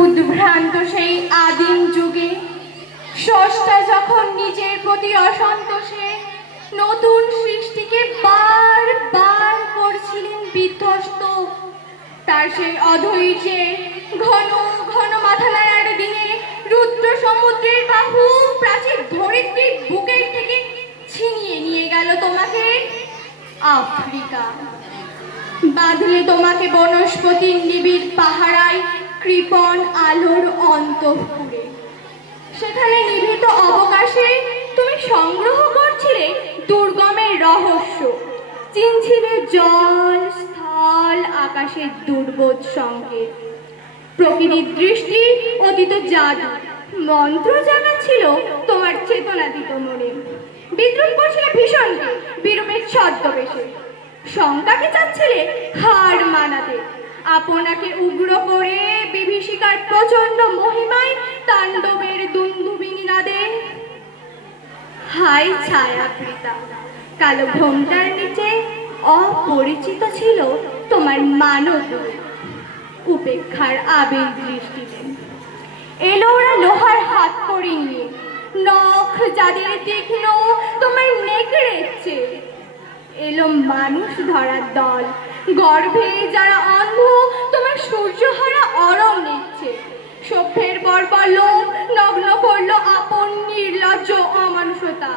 উদ্ভ্রান্ত সেই আদিম যুগে ষষ্ঠা যখন নিজের প্রতি অসন্তোষে, নতুন সৃষ্টিকে বার বার করছিলেন বিধ্বস্ত। তার সেই অধৈর্যে ঘন ঘন মাথা নাড়ার দিনে রুদ্র সমুদ্রের বাহু প্রাচীর ধরিত্রীর বুকের থেকে ছিনিয়ে নিয়ে গেল তোমাকে, আফ্রিকা। বাঁধলে তোমাকে বনস্পতির নিবিড় পাহারায় কৃপণ আলোর অন্তঃপুরে। সেখানে নিভৃত অবকাশে তুমি সংগ্রহ করছিলে দুর্গমের রহস্য। চিনছিলে জল, স্থল, আকাশের দুর্বোধ সংকেত। প্রকৃতির দৃষ্টি অতীত জাদু। মন্ত্র জানা ছিল তোমার চেতনাতীত মনে। বিদ্রুপ করছিলে ভীষণকে, বিরূপের ছদ্মবেশে। শঙ্কাকে চাচ্ছিলে? হার মানাতে। আপনাকে উগ্র করে বিভীষিকার প্রচণ্ড মহিমায় তাণ্ডবের দুন্দুবিনী নাদে হাই ছায়া প্রীতা কালো ঘোমটার নিচে অপরিচিত ছিল তোমার মানব উপেক্ষার আবেগ দৃষ্টিতে এলো ওরা লোহার হাত করি নিয়ে। নখ যাদের তীক্ষ্ণ তোমার নেকড়েছে এলো মানুষ ধরার দল। গর্ভে যারা অন্ধ, তোমার সূর্যহারা অরণ নিচ্ছে। সভ্যের লোক নগ্ন করল আপন নির্লজ্জ অমানুষতা।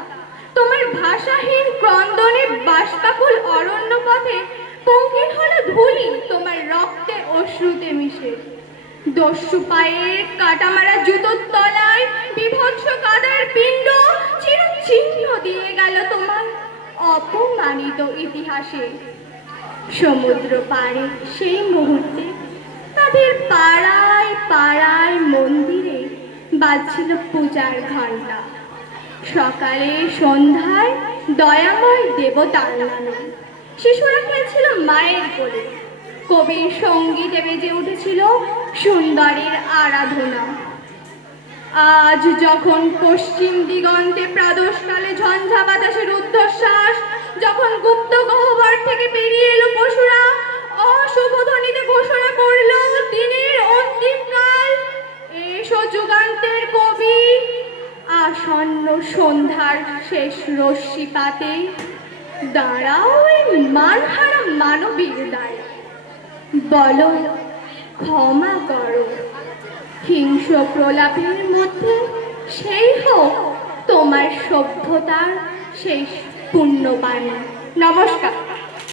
তোমার ভাষাহীন ক্রন্দনে বাষ্পাকুল অরণ্য পথে পঙ্কিল হলো ধুলি, তোমার রক্তে অশ্রুতে মিশে। দস্যু পায়ের কাটামারা জুতোর তলায় বিভৎস কাদার পিণ্ড চির চিহ্ন দিয়ে গেল তোমার অপমানিত ইতিহাসে। সমুদ্র পাড়ে সেই মুহূর্তে তাদের পাড়ায় পাড়ায় মন্দিরে বাজছিল পূজার ঘণ্টা। সকালে সন্ধ্যায় দয়াময় দেবতার নামে। শিশুরা খেলছিল মায়ের কোলে। কবির সঙ্গীতে বেজে উঠেছিল সুন্দরের আরাধনা। আজ যখন পশ্চিম দিগন্তে প্রাদোষকালে ঝঞ্ঝা ঊর্ধ্বশ্বাস যখন গুপ্ত গহ্বর থেকে বেরিয়ে এলো পশুরা, অশুভ ধ্বনিতে ঘোষণা করল, দিনের অন্তিম এসো যুগান্তের কবি। আসন্ন সন্ধ্যার শেষ রশ্মিপাতে দাঁড়াও এই মানহারা মানবীর দায় বলো, ক্ষমা করো। হিংস্র প্রলাপের মধ্যে সেই হোক তোমার সভ্যতার সেই পুণ্যবাণী নমস্কার।